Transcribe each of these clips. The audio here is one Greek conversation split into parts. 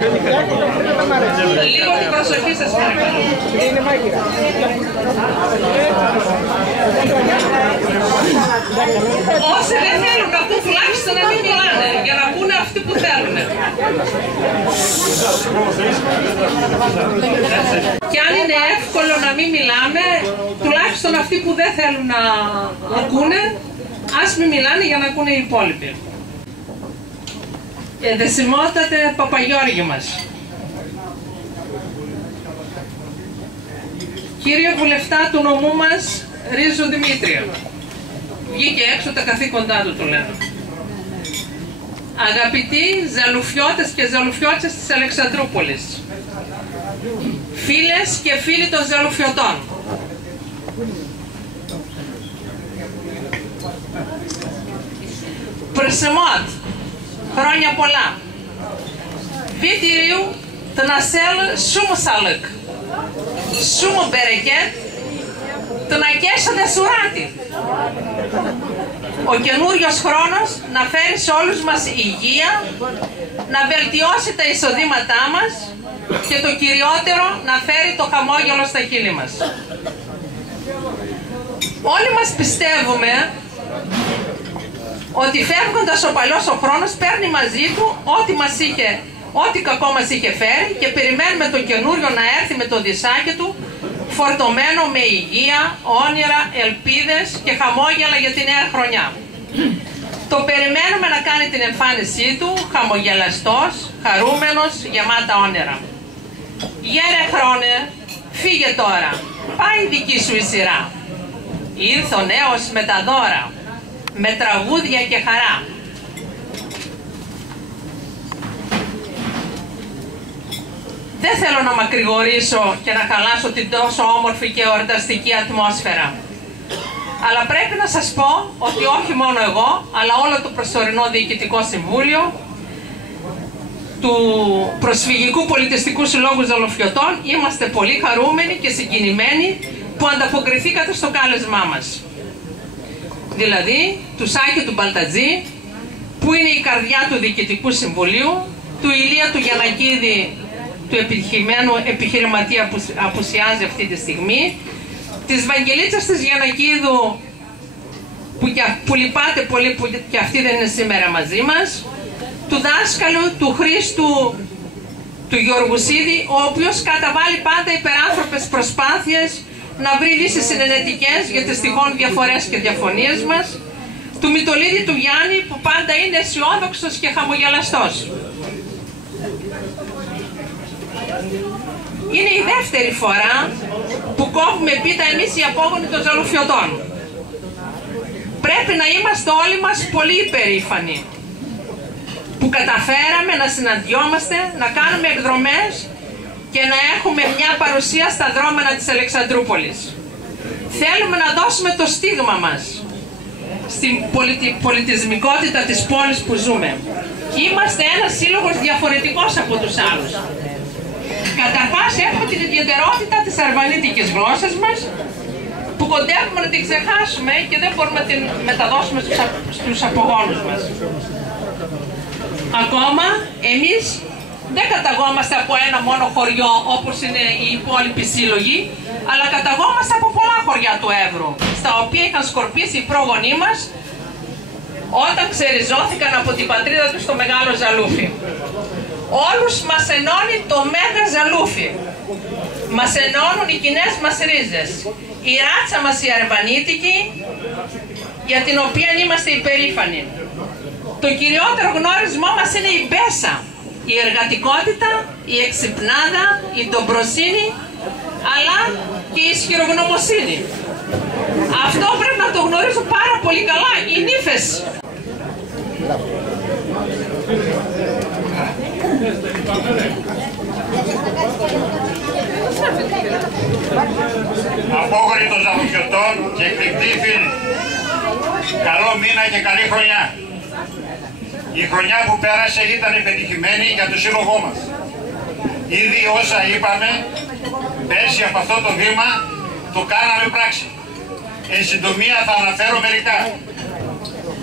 Λίγο την προσοχή σας παρακαλώ. Όσοι δεν θέλουν να πούν, τουλάχιστον να μην μιλάνε, για να πούνε αυτοί που θέλουν. Και αν είναι εύκολο να μην μιλάμε, τουλάχιστον αυτοί που δεν θέλουν να ακούνε, ας μην μιλάνε για να ακούνε οι υπόλοιποι. Δεσιμότατε Παπαγιώργη μας. Κύριε Βουλευτά του νομού μας, Ρίζο Δημήτριο. Βγήκε έξω, τα καθήκοντά του το λένε. Αγαπητοί ζαλουφιώτες και ζαλουφιώτες της Αλεξανδρούπολης. Φίλες και φίλοι των ζαλουφιωτών. Πρεσεμότ, χρόνια πολλά. Βίτηριου τνασέλ σούμουσαλεκ. Σούμου μπερεκέτ, τνακέσατε σουράτη. Ο καινούριος χρόνος να φέρει σε όλους μας υγεία, να βελτιώσει τα εισοδήματά μας και το κυριότερο να φέρει το χαμόγελο στα χείλη μας. Όλοι μας πιστεύουμε ότι φεύγοντας ο παλιός ο χρόνος παίρνει μαζί του ό,τι κακό μας είχε φέρει και περιμένουμε το καινούριο να έρθει με το δισάκι του φορτωμένο με υγεία, όνειρα, ελπίδες και χαμόγελα για τη νέα χρονιά. Το περιμένουμε να κάνει την εμφάνισή του χαμογελαστός, χαρούμενος, γεμάτα όνειρα. Γέρε χρόνε, φύγε τώρα, πάει η δική σου η σειρά. Ήρθε ο νέος με τα δώρα, με τραγούδια και χαρά. Δεν θέλω να μακρηγορήσω και να χαλάσω την τόσο όμορφη και εορταστική ατμόσφαιρα. Αλλά πρέπει να σας πω ότι όχι μόνο εγώ, αλλά όλο το προσωρινό Διοικητικό Συμβούλιο του Προσφυγικού Πολιτιστικού Συλλόγου Ζαλουφιωτών είμαστε πολύ χαρούμενοι και συγκινημένοι που ανταποκριθήκατε στο κάλεσμά μας. Δηλαδή, του Σάκη του Μπαλτατζή, που είναι η καρδιά του Διοικητικού Συμβουλίου, του Ηλία του Γιαννακίδη, του επιτυχημένου επιχειρηματία που απουσιάζει αυτή τη στιγμή, της Βαγγελίτσας της Γιαννακίδου που λυπάται πολύ που και αυτή δεν είναι σήμερα μαζί μας, του δάσκαλου του Χρήστου του Γεωργουσίδη, ο οποίος καταβάλει πάντα υπεράνθρωπες προσπάθειες να βρει λύσεις συνενετικές για τις τυχόν διαφορές και διαφωνίες μας, του Μητολίδη του Γιάννη που πάντα είναι αισιόδοξος και χαμογελαστός. Είναι η δεύτερη φορά που κόβουμε πίτα εμείς οι απόγονοι των Ζαλουφιωτών. Πρέπει να είμαστε όλοι μας πολύ υπερήφανοι που καταφέραμε να συναντιόμαστε, να κάνουμε εκδρομές και να έχουμε μια παρουσία στα δρόμενα της Αλεξανδρούπολης. Θέλουμε να δώσουμε το στίγμα μας στην πολιτισμικότητα της πόλης που ζούμε. Είμαστε ένας σύλλογος διαφορετικός από τους άλλους. Καταρχάς έχουμε την ιδιαιτερότητα της αρβανίτικης γλώσσας μας που κοντεύουμε να την ξεχάσουμε και δεν μπορούμε να την μεταδώσουμε στους απογόνους μας. Ακόμα εμείς δεν καταγόμαστε από ένα μόνο χωριό όπως είναι οι υπόλοιποι σύλλογοι, αλλά καταγόμαστε από πολλά χωριά του Εύρου, στα οποία είχαν σκορπίσει οι πρόγονοί μας όταν ξεριζώθηκαν από την πατρίδα τους στο Μεγάλο Ζαλούφι. Όλους μας ενώνει το Μέγα Ζαλούφι. Μας ενώνουν οι κοινές μας ρίζες. Η ράτσα μας η αρβανίτικη, για την οποία είμαστε υπερήφανοι. Το κυριότερο γνώρισμό μας είναι η μπέσα, η εργατικότητα, η εξυπνάδα, η ντομπροσύνη, αλλά και η ισχυρογνωμοσύνη. Αυτό πρέπει να το γνωρίζουν πάρα πολύ καλά οι νύφες. Απόγονοι των Ζαλουφιωτών και εκλεκτοί φίλοι, καλό μήνα και καλή χρονιά. Η χρονιά που πέρασε ήταν πετυχημένη για το σύλλογό μας. Ήδη όσα είπαμε πέρσι από αυτό το βήμα το κάναμε πράξη. Εν συντομία θα αναφέρω μερικά.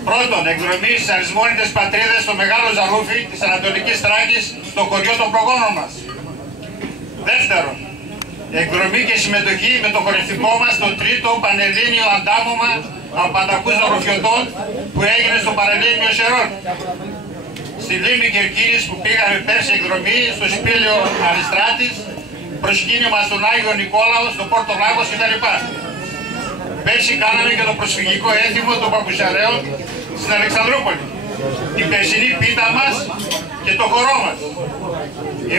Πρώτον, εκδρομή στις αρισμόνητες πατρίδες στο Μεγάλο Ζαρούφι της Ανατολικής Θράκης, στο χωριό των προγόνων μας. Δεύτερον, εκδρομή και συμμετοχή με το χορευτικό μας στο τρίτο Πανελλήνιο Αντάμωμα Απαντακούς Ζαρουφιωτών που έγινε στο Παραλίμνιο Σερών. Στη Λίμνη Κερκίνης που πήγαμε πέρσι εκδρομή, στο Σπήλαιο Αριστράτης, προσκύνημα στον Άγιο Νικόλαο, στο Πόρτο Λάγος κτλ. Πέρσι κάναμε και το προσφυγικό έθιμο των Παπουσιαρέων στην Αλεξανδρούπολη. Η περσινή πίτα μας και το χορό μας.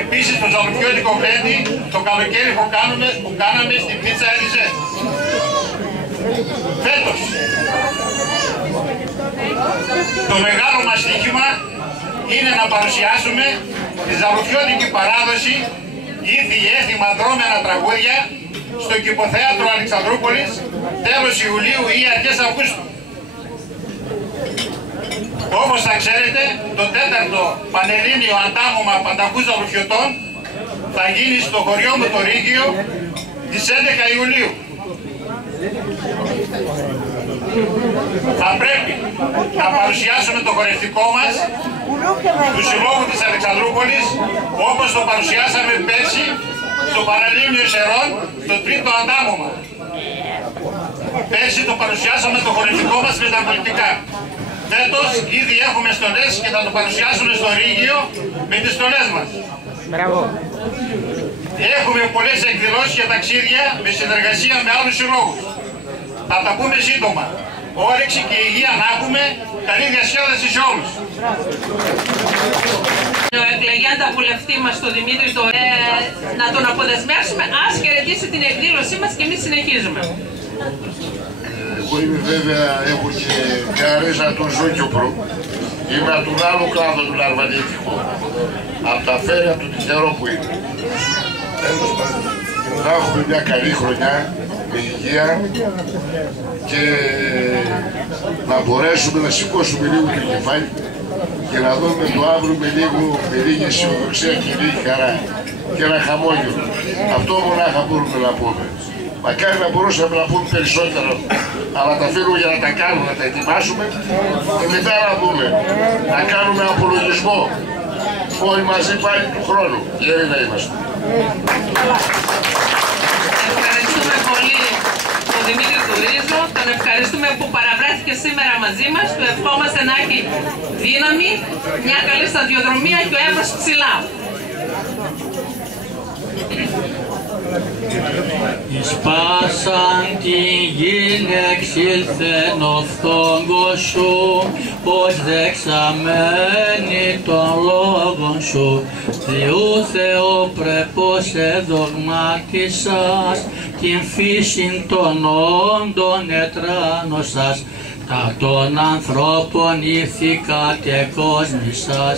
Επίσης το ζαλουφιώτικο γλέντι το καλοκαίρι που κάναμε στην πίτσα Ελιζέ. Φέτος το μεγάλο μας στοίχημα είναι να παρουσιάσουμε τη ζαλουφιώτικη παράδοση ήθη έθιμα δρόμενα τραγούδια στο Κηποθέατρο Αλεξανδρούπολης τέλος Ιουλίου ή αρχές Αυγούστου. Όπως θα ξέρετε, το τέταρτο Πανελλήνιο Αντάμωμα Παντακούς Ζαλουφιωτών θα γίνει στο χωριό μου το Ρήγιο τις 11 Ιουλίου. Θα πρέπει να παρουσιάσουμε το χορευτικό μας του Συλλόγου της Αλεξανδρούπολης όπως το παρουσιάσαμε πέρσι στο Παραλίμνιο Σερών, στο τρίτο Αντάμωμα. Πέρσι το παρουσιάσαμε το χορευτικό μας με τα πολιτικά. Φέτος ήδη έχουμε στολές και θα το παρουσιάσουμε στο Ρήγιο με τις στολές μας. Μπράβο. Έχουμε πολλές εκδηλώσεις και ταξίδια με συνεργασία με άλλους συλλόγους. Θα τα πούμε σύντομα. Όρεξη και υγεία να έχουμε. Καλή διασκέδαση σε όλους. Ο εκλεγέντα βουλευτή μας, τον Δημήτρη, να τον αποδεσμεύσουμε. Ας χαιρετήσει την εκδήλωσή μας και εμείς συνεχίζουμε. Εγώ είμαι βέβαια, έχω και μια ρίζα του Ζούκιοπρου. Είμαι από τον άλλο κλάδο του Λαρβανίτικου. Από τα φέρια του τυχερό που είναι. Να έχουμε μια καλή χρονιά, με υγεία και να μπορέσουμε να σηκώσουμε λίγο το κεφάλι και να δούμε το αύριο με λίγη αισιοδοξία και λίγη χαρά και ένα χαμόγελο. Αυτό μονάχα μπορούμε να πούμε. Μακάρι να μπορούσαμε να πούμε περισσότερο, αλλά τα αφήνουμε για να τα κάνουμε, να τα ετοιμάσουμε και μετά να δούμε, να κάνουμε απολογισμό. Όλοι μαζί πάλι του χρόνου. Γέροι να είμαστε. Ευχαριστούμε πολύ τον Δημήτρη Τουρίζο, τον ευχαριστούμε που παραβρέθηκε σήμερα μαζί μας, του ευχόμαστε να έχει δύναμη, μια καλή σταδιοδρομία και ο Εύρος ψηλά. Σπάσαν την γην εξήλθεν ο φθόγκος σου, πως δεξαμένη των λόγων σου, Θεού Θεοπρεπώς εδογμάτισας, την φύσιν των όντων ετράνωσας, τα των ανθρώπων ηθικάτε κόσμησας,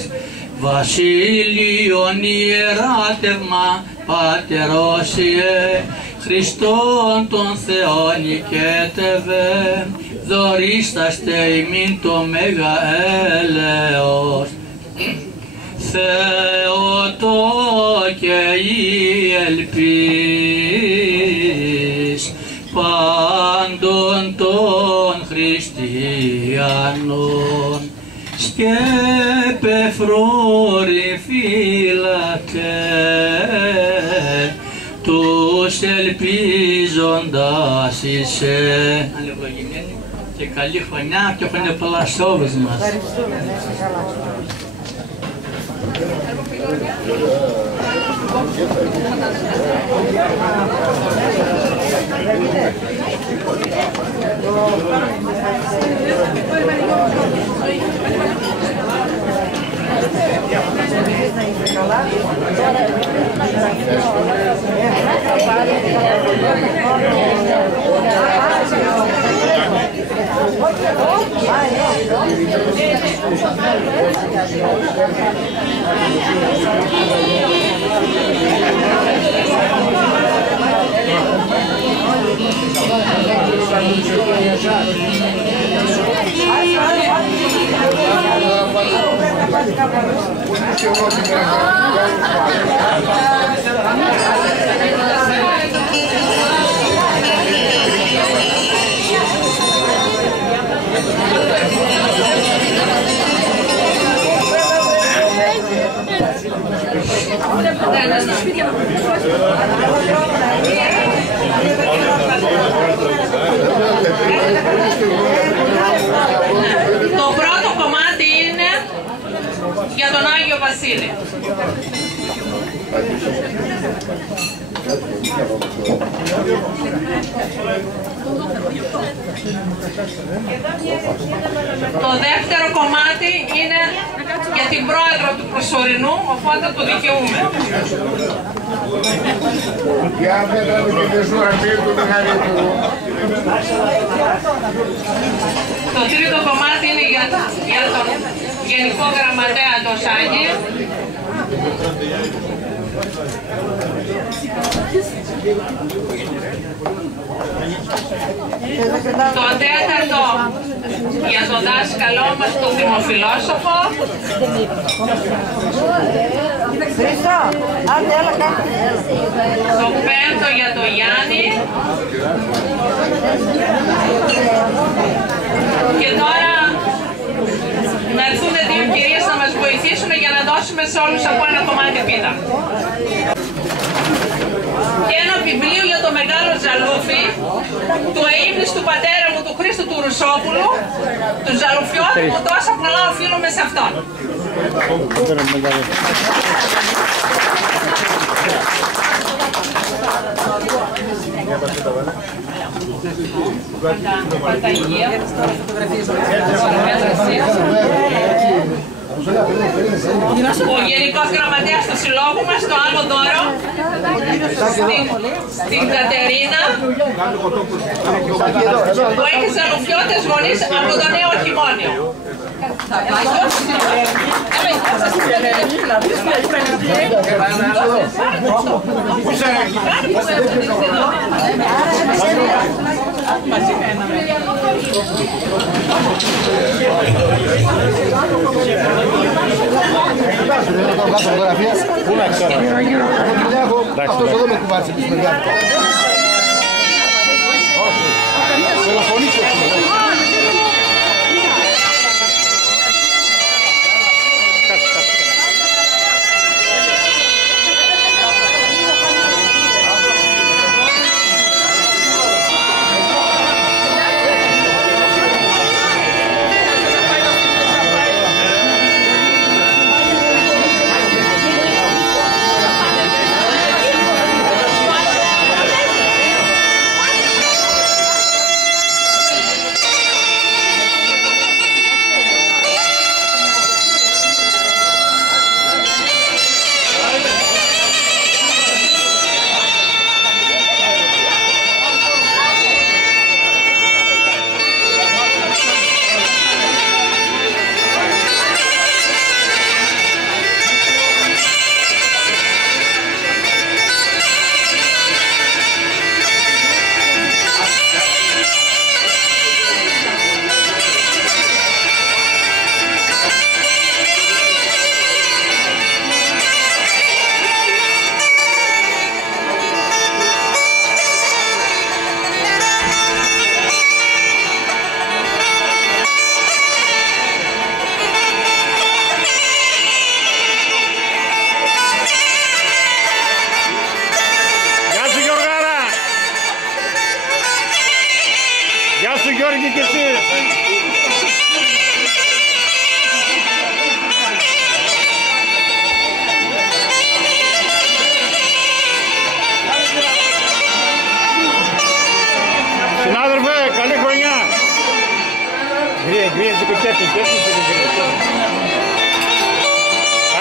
Βασίλειον ιεράτευμα Πατερόσιε, Χριστόν τον Θεόν οικέτευε, δωρίσταστε ημίν το μέγα έλεος. Θεότο και η ελπίς πάντων των χριστιανών. Σκέπε φρούρι φύλατε, τους ελπίζοντας είσαι. Αλληλογεννή και καλή χρονιά και χρόνια πολλά σε όλους μας. Thank you. Το πρώτο κομμάτι είναι για τον Άγιο Βασίλη. Το δεύτερο κομμάτι είναι για την πρόεδρο του προσωρινού, οπότε το δικαιούμαι. Το τρίτο κομμάτι είναι για τον Γενικό Γραμματέα τον Σάνι. Το τέταρτο για τον δάσκαλό μας, τον δημοφιλόσοφο. Το πέμπτο για τον Γιάννη. Και τώρα να έρθουν δύο κυρίες να μας βοηθήσουν για να δώσουμε σε όλους από ένα κομμάτι πίτα. Και ένα βιβλίο για το Μεγάλο Ζαλούφι, του αείμνης του πατέρα μου, του Χρήστου του Ρουσόπουλου, του Ζαλουφιώτη, που τόσα πολλά οφείλουμε σε αυτόν. Ο Γενικός Γραμματέας του Συλλόγου μας, το άλλο δώρο στην Κατερίνα, που έχει Ζαλουφιώτες γονείς από το νέο χειμώνιο. Πού να ξέρω. Αυτός εδώ με κουβάτσε τη μεριά του. Τηλεφωνήσω. Γιώργη και εσύ. Συνάδελφε, καλή χρονιά. Γρήγορα,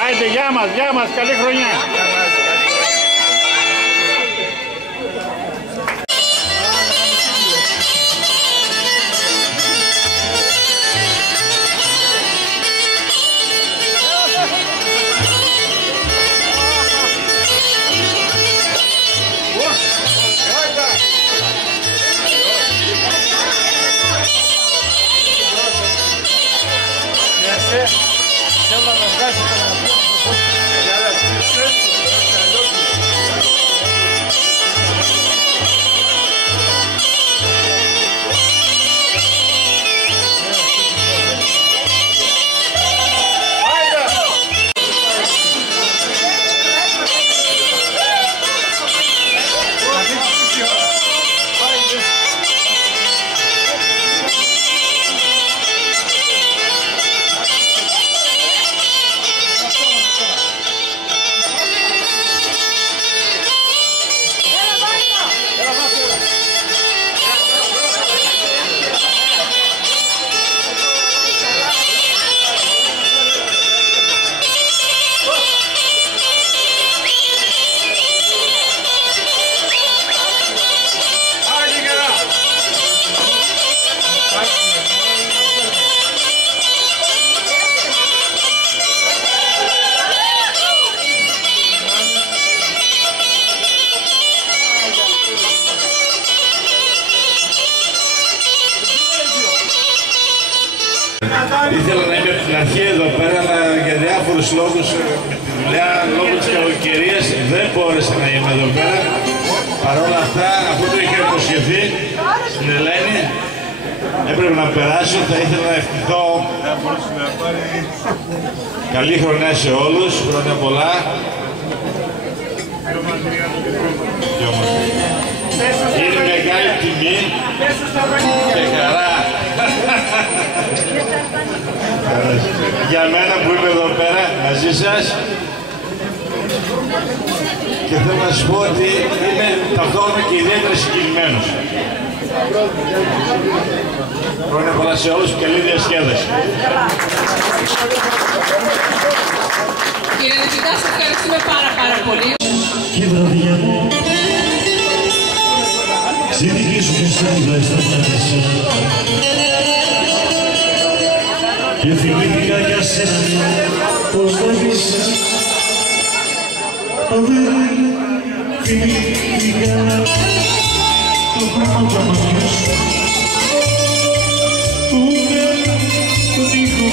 άιντε, γεια μας, καλή χρονιά. Θέλω να βγάλω το λόγους με τη δουλειά, λόγω της καλοκαιρίας δεν μπόρεσε να είμαι εδώ πέρα. Παρ' όλα αυτά, αυτό το είχα υποσχεθεί στην Ελένη. Έπρεπε να περάσω, θα ήθελα να ευχηθώ καλή χρονιά σε όλους, χρόνια πολλά. Είναι μεγάλη τιμή και χαρά για μένα που είμαι εδώ πέρα μαζί σας και θέλω να σας πω ότι είμαι ταυτόχρονα και ιδιαίτερα συγκινημένος. Χρόνια πολλά σε όλους και καλή διασκέδαση. Κύριε Νικητά, σας ευχαριστούμε πάρα πολύ. Και βραδιά μου στη δική σου πισθέντα σταμάτησα και θυμήθηκα για σένα πως θα βήσα. Δεν θυμήθηκα το χρώμα τα μάτια σου, ούτε τον ήχο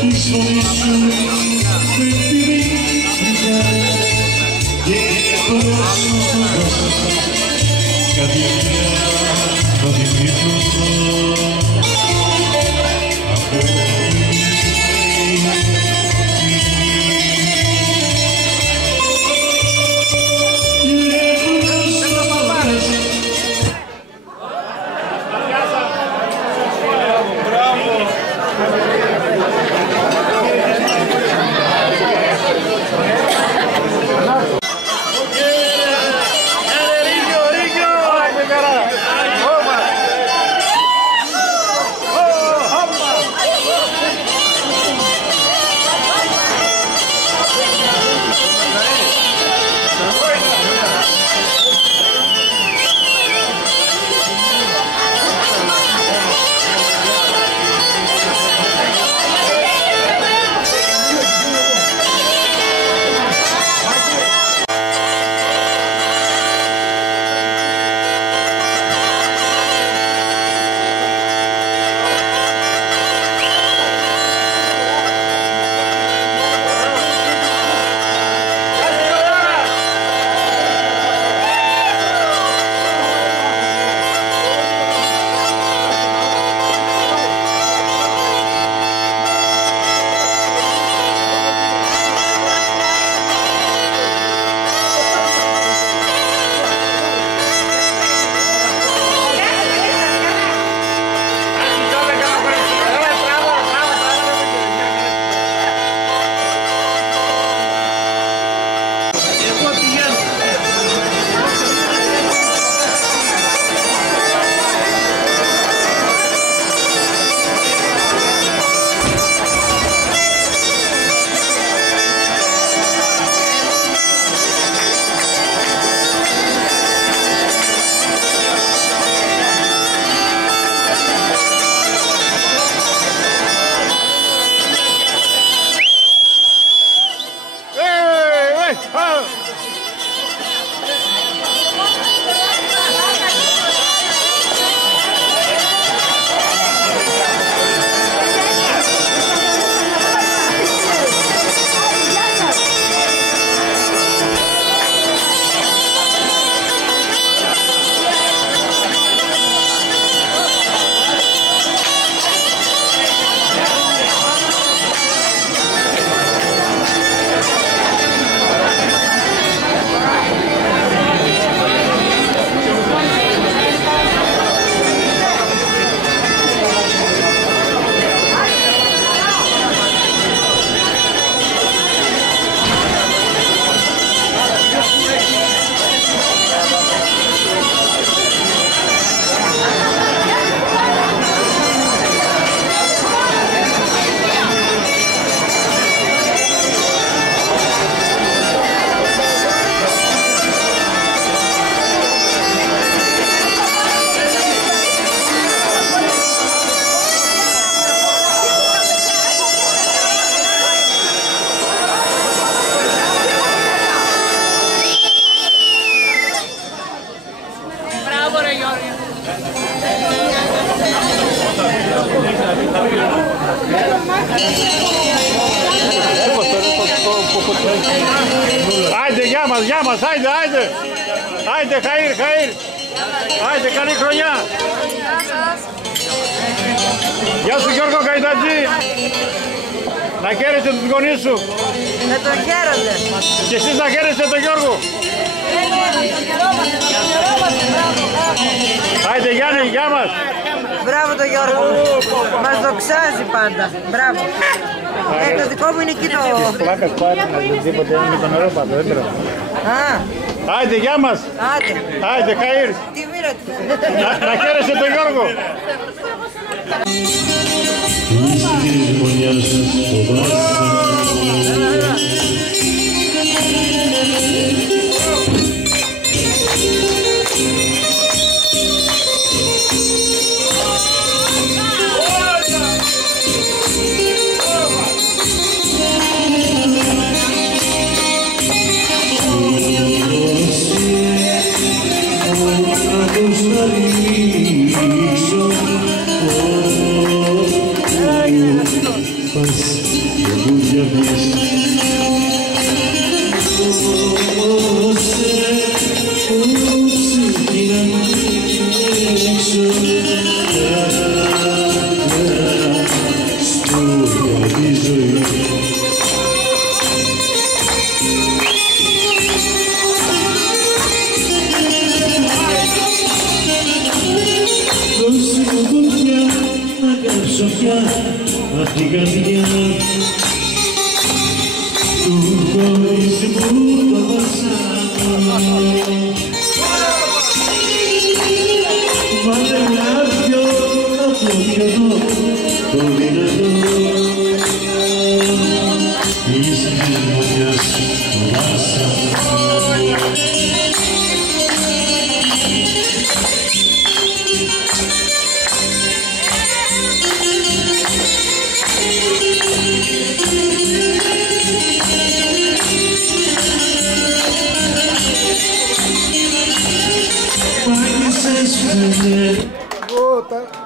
της φωνής σου. Δεν θυμήθηκα και πρόσωπας κάτι πια να θυμηθώ. γεια μας, άιντε, άιντε. Άιντε, Χαΐρ. Άιντε, καλή χρονιά. Γεια σου Γιώργο Καϊτατζή. Να χαίρεσαι τους γονείς σου. Να τον χαίρονται. Και εσείς να χαίρεσαι τον Γιώργο. Άιντε Γιάννη, γεια μας. Μπράβο τον Γιώργο. Μας δοξάζει πάντα. Μπράβο. Το δικό μου είναι εκεί το... Πλάκας πάρει να δει τίποτε, είναι με το νερό πάνω, δεν πρέπει. Άιντε, γεια μας. Άιντε, Χαΐρ. Τι μοίρα του. Να χαίρεσαι τον Γιώργο. Απ' την καρδιά του χωρισμού το βασάνο βάλε ένα πιο από πιωτό το δυνατό της γερμονιάς το βασάνο. Εγώ